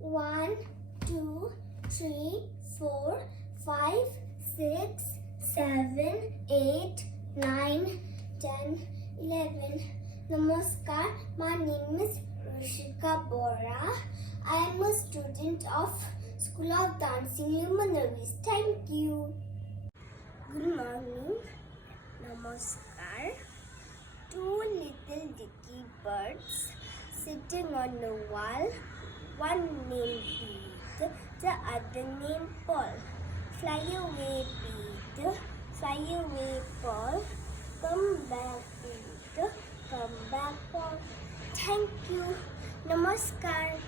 1, 2, 3, 4, 5, 6, 7, 8, 9, 10, 11. Namaskar, my name is Rishika Bora. I am a student of School of Dancing Luminaries. Thank you. Good morning. Namaskar. Two little Dicky Birds sitting on the wall. One named Pete, the other named Paul. Fly away, Pete. Fly away, Paul. Come back, Pete. Come back, Paul. Thank you. Namaskar.